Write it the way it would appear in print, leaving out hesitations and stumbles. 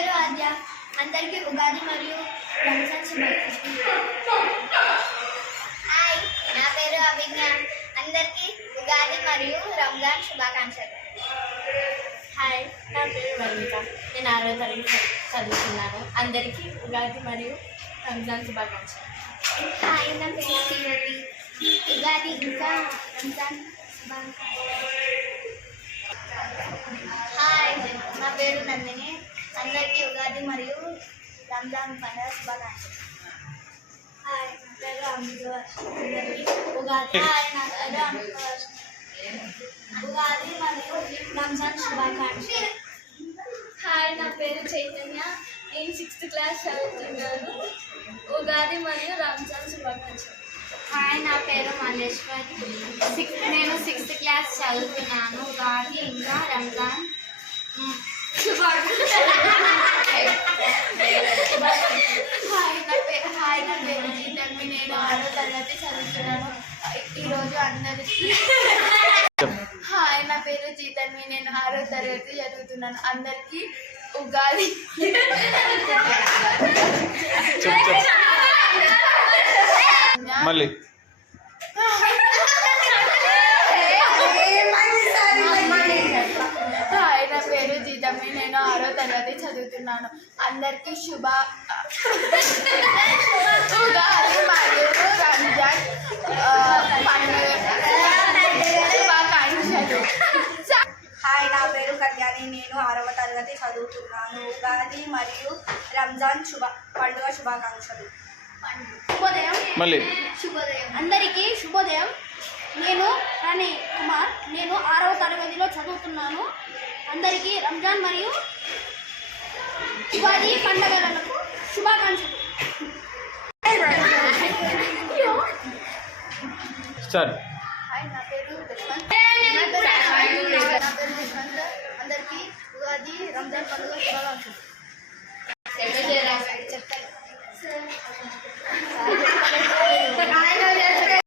పేరు ఆద్య. అందరికీ ఉగాది మరియు రంజాన్ శుభాకాంక్షలు. హాయ్, నా పేరు అభిజ్ఞ. అందరికీ ఉగాది మరియు రంజాన్ శుభాకాంక్షలు. హాయ్, నా పేరు వర్ణిక. నేను 6వ తరగతి చదువుతున్నాను. అందరికీ ఉగాది మరియు రంజాన్ శుభాకాంక్షలు. హాయ్, నా పేరు శ్రీవల్లి. ఉగాది ఇంకా రంజాన్ శుభాకాంక్షలు. హాయ్, నా పేరు నందిని. అందరికీ ఉగాది మరియు రంజాన్ పండుగ శుభాకాంక్షలు. హాయ్, నా పేరు అమృతవర్ష. అందరికీ ఉగాది. హాయ్, నా పేరు అమృతవర్ష. ఉగాది మరియు రంజాన్ శుభాకాంక్షలు. హాయ్, నా పేరు చైతన్య. నేను 6th క్లాస్ చదువుతున్నాను. ఉగాది మరియు రంజాన్ శుభాకాంక్షలు. హాయ్, నా పేరు మల్లేశ్వరి. నేను 6th క్లాస్ చదువుతున్నాను. ఉగాది ఇంకా రంజాన్ శుభాకాంక్షలు. హాయ్, నా పేరు జీతమ్మి. నేను 6వ తరగతి చదువుతున్నాను. ఈరోజు అందరికీ హాయ్, నా పేరు జీతమ్మి. నేను 6వ తరగతి చదువుతున్నాను. అందరికీ ఉగాది మళ్ళీ హాయ్, నా పేరు జీతమ్మి. నేను 6వ తరగతి చదువుతున్నాను. అందరికీ ఉగాది మరియు రంజాన్ పండుగ శుభాకాంక్షలు. హాయ్, నా పేరు కళ్యాణి. నేను 6వ తరగతి చదువుతున్నాను. ఉగాది మరియు రంజాన్ పండుగ శుభాకాంక్షలు. శుభోదయం. మళ్ళీ శుభోదయం అందరికీ శుభోదయం. నేను రాణి కుమార్. నేను 6వ తరగతిలో చదువుతున్నాను. అందరికీ రంజాన్ మరియు ఉగాది పండుగలకు శుభాకాంక్షలు. స్టార్ట్.